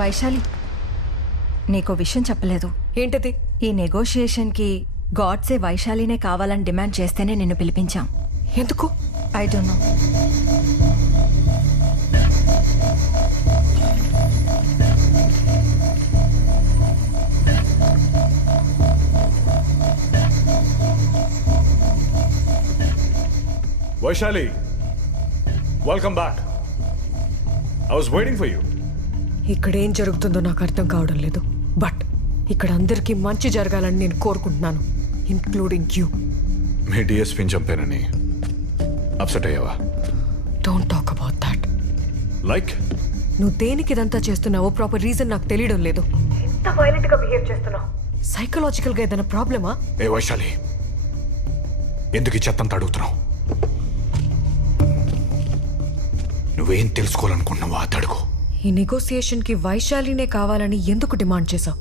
వైశాలి, నీకో విషయం చెప్పలేదు. ఏంటది? ఈ నెగోషియేషన్కి గాడ్సే వైశాలినే కావాలని డిమాండ్ చేస్తేనే నిన్ను పిలిపించాం. ఎందుకు? I don't know. Vaishali, welcome back. I was waiting for you. ఇక్కడ ఏం జరుగుతుందో నాకు అర్థం కావడం లేదు. బట్ ఇక్కడ అందరికీ మంచి జరగాలని నేను కోరుకుంటున్నాను, ఇంక్లూడింగ్ యూ. మీ డిఎస్పీని చంపానని అప్సెట్ అయ్యావా? Don't talk about that. Like నువ్వు దేనికి ఇదంతా చేస్తున్నావో ప్రాపర్ రీజన్ నాకు తెలియడం లేదు. ఎంత వైలెంట్ గా బిహేవ్ చేస్తున్నావు? సైకలాజికల్ గా ఏదైనా ప్రాబ్లమా? ఏ వైశాలి, ఎందుకు ఈ చెత్తంతా అడుగుతున్నావు? నువ్వేం తెలుసుకోవాలనుకుంటున్నావో అది అడుగు. ఈ నెగోసియేషన్ కి వైశాలినే కావాలని ఎందుకు డిమాండ్ చేశావు?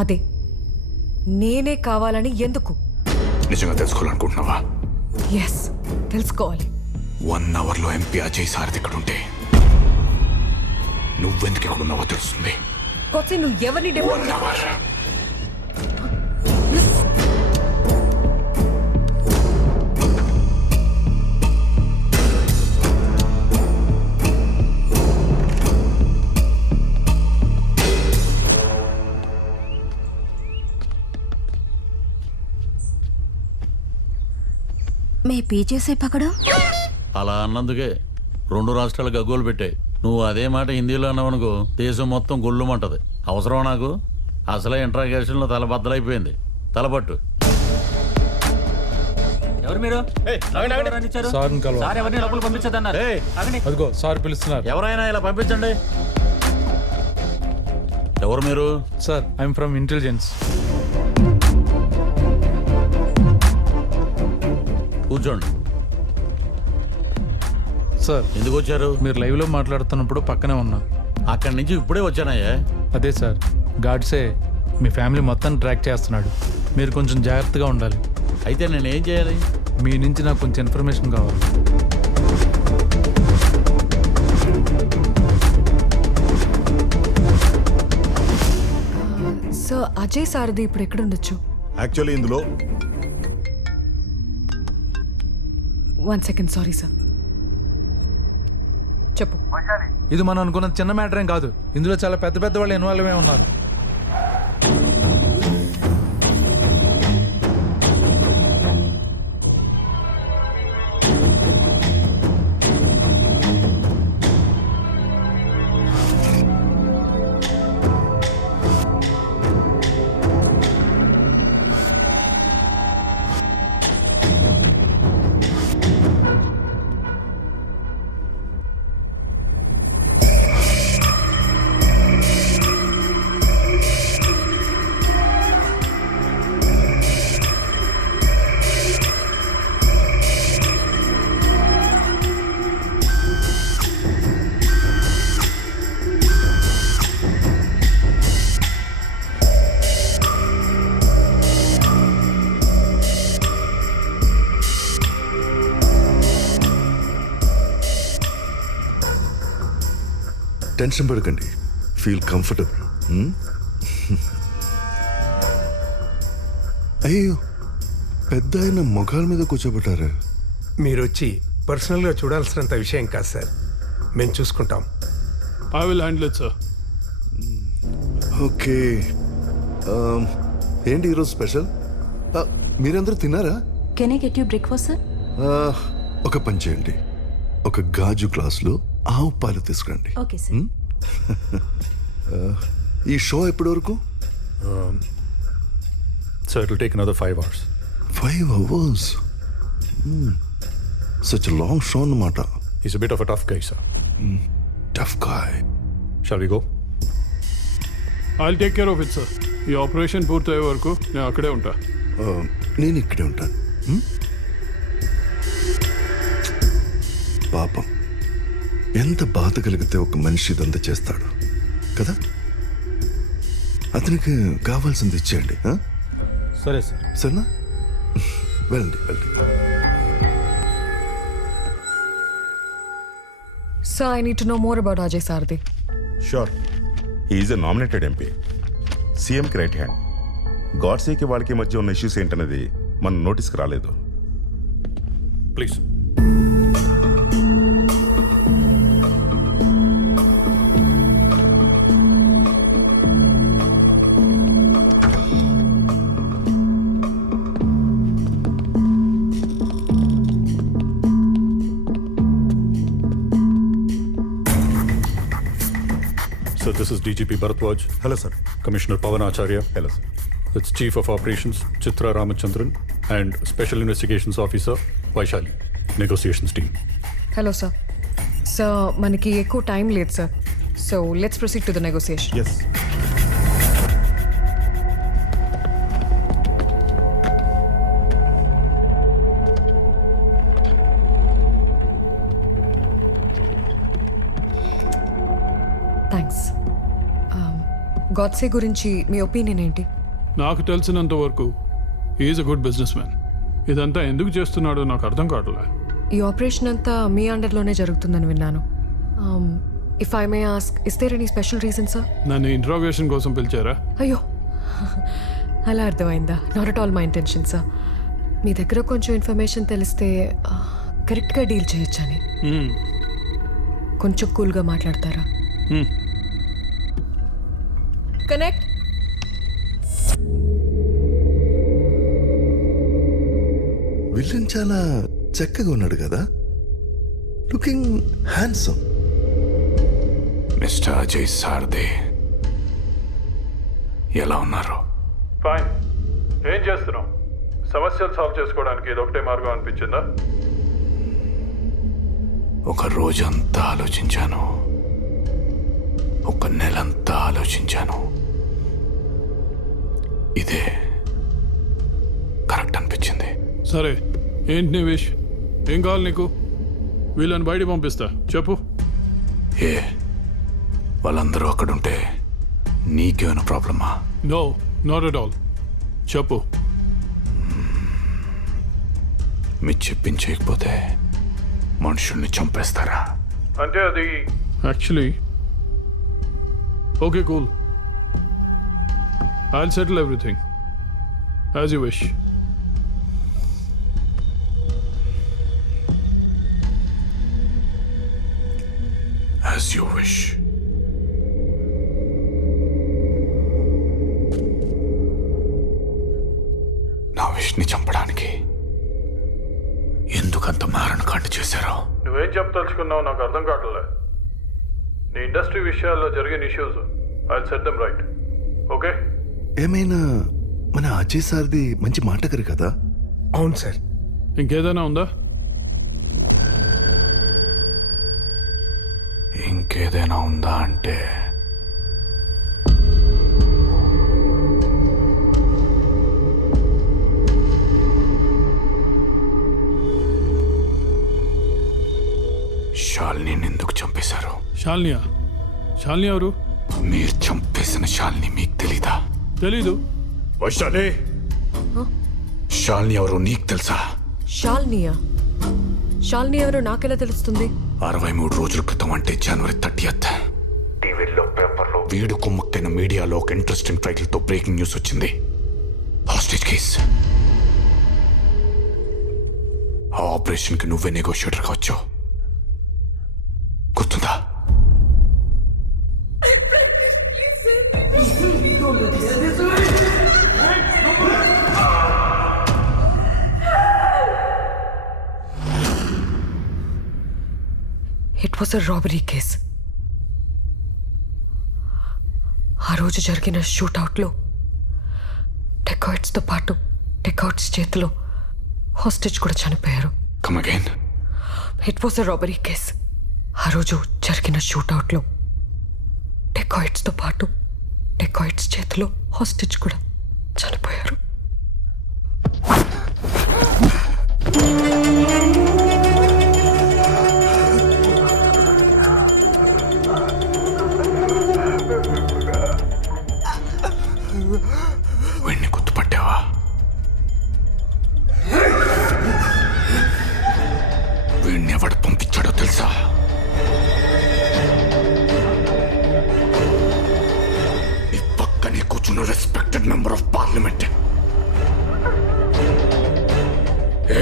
అదే, నేనే కావాలని ఎందుకు? నిజంగా తెలుసుకోవాలనుకుంటున్నావా? ఎస్, తెలుసుకోవాలి. 1 అవర్లో ఎంపీ అజయ్ సారథి ఇక్కడ ఉంటే నువ్వెందుకు ఇక్కడ ఉన్నావో తెలుస్తుంది. కొత్త నువ్వు ఎవరిని 1 అవర్. మే పీछे से पकड़ो. అలా అన్నందుకే 2 రాష్ట్రాలు గగ్గోలు పెట్టాయి. నువ్వు అదే మాట హిందీలో అన్నావనుకో దేశం మొత్తం గొల్లుమంటది. అవసరం నాకు? అసలే ఇంట్రాగేషన్లో తల బద్దలైపోయింది. తలపట్టు. ఎవరు మీరు? సార్ని కలవాలి. సార్ ఎవరిని లోపల పంపించదన్నారు. ఏయ్, అదిగో సార్ పిలుస్తున్నారు. ఎవరైనా ఇలా పంపించండి. ఎవరు మీరు? Sir, I'm from intelligence. కూర్చోండి. సార్, ఎందుకు వచ్చారు? మీరు లైవ్లో మాట్లాడుతున్నప్పుడు పక్కనే ఉన్నా. అక్కడి నుంచి ఇప్పుడే వచ్చానయ్యా. అదే సార్, గాడ్సే మీ ఫ్యామిలీ మొత్తాన్ని ట్రాక్ చేస్తున్నాడు. మీరు కొంచెం జాగ్రత్తగా ఉండాలి. అయితే నేనేం చేయాలి? మీ నుంచి నాకు కొంచెం ఇన్ఫర్మేషన్ కావాలి. సో అజయ్ సారథి ఇప్పుడు ఎక్కడ ఉండొచ్చు? యాక్చువల్లీ ఇందులో 1 సెకండ్, సారీ సార్. చెప్పు. ఇది మనం అనుకున్న చిన్న మ్యాటర్ ఏం కాదు. ఇందులో చాలా పెద్ద పెద్ద వాళ్ళు ఇన్వాల్వ్ అయి ఉన్నారు. టెన్షన్ పడకండి, ఫీల్ కంఫర్టబుల్. అయ్యో, పెద్ద ఆయన మొఖాల మీద కూర్చోబెట్టారా? మీరు వచ్చి పర్సనల్గా చూడాల్సినంత విషయం కాదు సార్, మేము చూసుకుంటాం. I will handle it, sir. Okay. ఏంటి ఈరోజు స్పెషల్? మీరందరూ తిన్నారా? Can I get you breakfast, sir? ఒక పని చేయండి, ఒక గాజు గ్లాసులో ఆవు పాలు తీసుకురండి. Okay, sir. ఈ షో ఎప్పటి వరకు? So it will take another 5 hours. 5 hours? Such a long show అన్నమాట. He's a bit of a tough guy, sir. Tough guy. Shall we go? I'll take care of it, sir. ఈ operation పూర్తయ్యే వరకు నేను అక్కడే ఉంటా. నేను ఇక్కడే ఉంటాను. పాపం, ఎంత బాధ కలిగితే ఒక మనిషి ఇదంతా చేస్తాడు కదా. అతనికి కావాల్సింది ఇచ్చేయండి. సరే సార్. సరేనా? వెళ్ళండి వెళ్ళండి. Sir, I need to know more about Ajay Sarthi. Sure. Is a nominated MP, సీఎంకి రైట్ హ్యాండ్. గాడ్సేకి వాళ్ళకి మధ్య ఉన్న ఇష్యూస్ ఏంటనేది మన నోటీస్కి రాలేదు. Please. So this is DGP Bharatwaj. Hello sir. Commissioner Pavan Acharya. Hello sir. That's Chief of Operations Chitra Ramachandran and Special Investigations Officer Vaishali. Negotiations team. Hello sir. Sir మనకి ఎక్కువ టైం లేదు sir, so let's proceed to the negotiation. Yes. Thanks. Godse గురించి మీ opinion ఏంటి? నాకు తెలిసినంత వరకు is a good business man. ఇదంతా ఎందుకు చేస్తున్నాడో నాకు అర్థం కావట్లే. ఈ ఆపరేషన్ అంతా మీ అండర్లోనే జరుగుతుందని విన్నాను. If I may ask, is there any special reason sir? నన్ను ఇంట్రాగేషన్ కోసం పిలిచారా? అయ్యో, అలా అర్థమైందా? Not at all my intention sir. మీ దగ్గర కొంచెం ఇన్ఫర్మేషన్ తెలిస్తే కరెక్ట్గా డీల్ చేయొచ్చని. కొంచెం కూల్గా మాట్లాడతారా? కనెక్ట్. విలన్ చాలా చక్కగా ఉన్నాడు కదా, లుకింగ్ హ్యాండ్సమ్. మిస్టర్ అజయ్ సార్దే, ఎలా ఉన్నారు? ఫైన్. ఏం చేస్తున్నావు? సమస్యలు సాల్వ్ చేసుకోవడానికి ఇది ఒకటే మార్గం అనిపించిందా? ఒక రోజంతా ఆలోచించాను, ఒక నెలంతా ఆలోచించాను. ఇదే కరెక్ట్ అనిపించింది. సరే, ఏంటి నీ విష్? ఏం కావాలి నీకు? వీళ్ళని బయటికి పంపిస్తా, చెప్పు. ఏ వాళ్ళందరూ అక్కడుంటే నీకేమైనా ప్రాబ్లమా? No, not at all. చెప్పు. మీరు చెప్పించకపోతే మనుషుల్ని చంపేస్తారా? అంటే అది actually okay, cool. I'll settle everything as you wish. As you wish. నా విష్ని చంపడానికి ఎందుకంత మారణకాండ చేశారో? నువ్వేం చెప్పదలుచుకున్నావు నాకు అర్థం కావట్లే. నీ ఇండస్ట్రీ విషయాల్లో జరిగిన issues I'll set them right. Okay? ఏమైనా మన అజయ్ సార్ది మంచి మాటగారు కదా. అవును సార్. ఇంకేదైనా ఉందా? ఇంకేదైనా ఉందా అంటే శాలిని ఎందుకు చంపేశారు? శాలినియా? శాలిని ఎవరు? మీరు చంపేసిన శాలిని మీకు తెలీదా? తెలీదు. వైశాలి, శాలిని ఎవరు నీకు తెలుసా? శాలినియా? శాలిని ఎవరో నాకెలా తెలుస్తుంది? 63 రోజుల క్రితం, అంటే జనవరి 30th, టీవీలో, పేపర్లో వీడు కుమ్మక్కైన మీడియాలో ఒక ఇంట్రెస్టింగ్ టైటిల్ తో బ్రేకింగ్ న్యూస్ వచ్చింది. Hostage case. ఆ ఆపరేషన్ కి నువ్వే నెగోషియేటర్ కావచ్చు, గుర్తుందా? It was a robbery case. ఆ రోజు జరిగిన షూట్అవుట్లో డెకాయిట్స్తో పాటు డెకాయిట్స్ చేతిలో హాస్టేజ్ కూడా చనిపోయారు. Come again. It was a robbery case. ఆ రోజు జరిగిన షూట్అవుట్లో డెకాయిట్స్తో పాటు డెకాయిట్స్ చేతిలో హాస్టేజ్ కూడా చనిపోయారు. వీడిని గుర్తుపట్టావా? వీడిని ఎవడు పంపించాడో తెలుసా? on a respected member of parliament.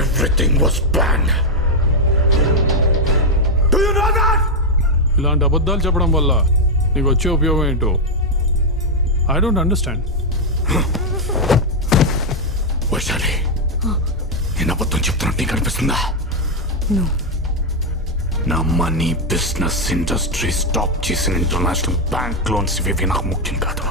Everything was planned. Do you know that? ఇలాంటి అబద్ధాలు చెప్పడం వల్ల నీకు వచ్చే ఉపయోగం ఏంటో ఐ డోంట్ అండర్స్టాండ్. వైశాలి, నేను అబద్ధం చెప్తున్నట్టు నీకు అనిపిస్తుందా? నా మనీ, బిజినెస్, ఇండస్ట్రీ స్టాప్ చేసిన ఇంటర్నేషనల్ బ్యాంక్ లోన్స్ ఇవి నాకు ముఖ్యం కాదు.